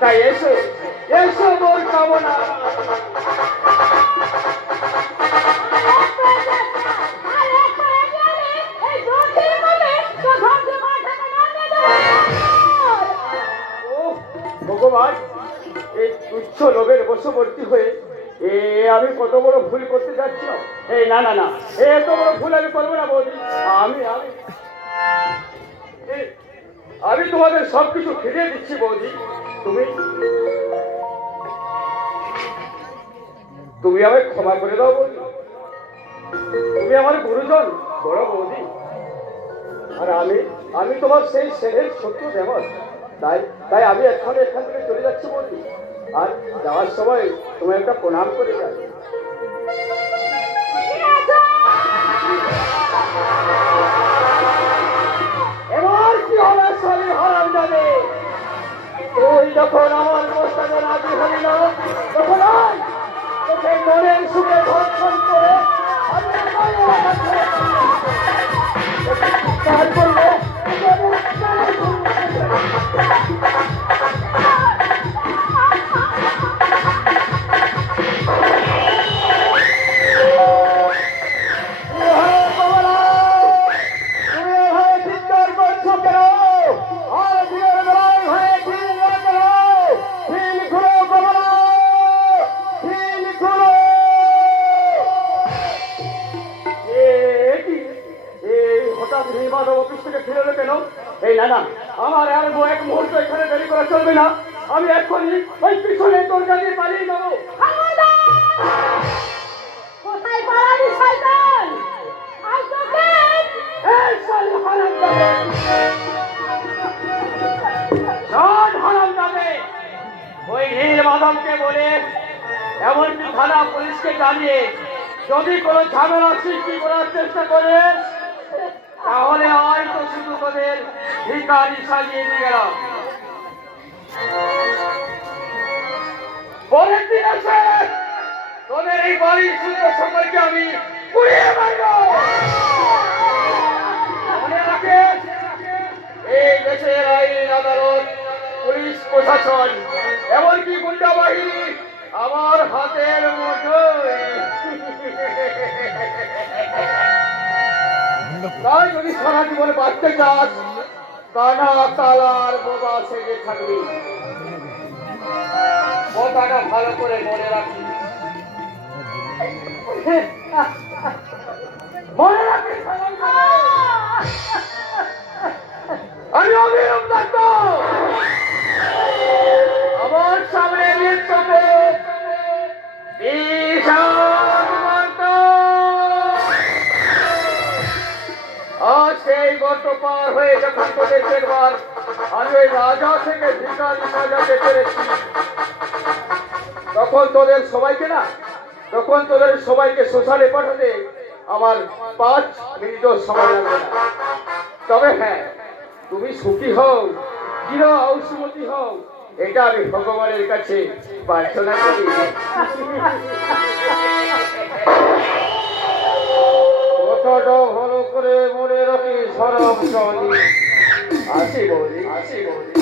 তাই এসো এসো মোর কামনা। ভগবান, এই তুচ্ছ লোভের বশবর্তী হয়ে আমি কত বড় ভুল করতে যাচ্ছিলাম। এই না না না, এত বড় ভুল আমি করবো না বৌদি। আমি আমি আমি তোমাদের সবকিছু ফিরিয়ে দিচ্ছি বৌদি। তুমি তুমি আমায় ক্ষমা করে দাও বৌদি। তুমি আমার গুরুজন, বড় বৌদি। আর আমি আমি তোমার সেই ছেলের ছোট্ট দেবর। তাই তাই আমি এখান থেকে চলে যাচ্ছি বৌদি। আর যাওয়ার সময় তুমি একটা প্রণাম করে যাবে। এবার কি হবে শালী হারামজাদে? তুই যখন আমার প্রস্তাবে রাজি হলি না, তখন তোকে মনের সুখে ধর্ষণ করে তারপরে আমার আর এক মুহূর্ত এখানে দেরি করা চলবে না। আমি এক্ষুনি ওই পিছনে দরজা দিয়ে পালিয়ে যাবো। কোথায় পালাবি শয়তান? আজ তোকে হারামজাদে ওই নীল মাধবকে বলে, এমনকি থানা পুলিশকে জানিয়ে যদি কোনো ঝামেলা সৃষ্টি করার চেষ্টা করে, তাহলে হয়তো শুধু তোদের ভিখারি সাজিয়ে দিয়ে গেলাম। পরের দিন আছে তোদের এই বাড়ির সুন্দর সকলকে আমি পুড়িয়ে মারব। মনে রাখিস, এই দেশের আইন, আদালত, পুলিশ প্রশাসন, এমনকি গুন্ডা বাহিনী আমার হাতের মুঠোয়। তাই যদি সারা জীবনে বাঁচতে চাস, কানা কালার বোবা সেজে থাকবি। কথাটা ভালো করে মনে রাখি। মনে রাখিস, আমি অবিরম থাকবো। আমার সামনে মৃত্যুকে সেই গত পার হয়ে যখন তোদের দেখবার আমি ওই রাজা থেকে ভিখারি সাজাতে পেরেছি, তখন তোদের সবাইকে শ্মশানে পাঠাতে আমার 5 মিনিটও সময় লাগবে না। তবে হ্যাঁ, তুমি সুখী হও, চির ঔষধি হও, এটা আমি ভগবানের কাছে প্রার্থনা করি। কথাটা ভালো করে মনে রাখি। সরব আসি বৌদি, আসি বৌদি।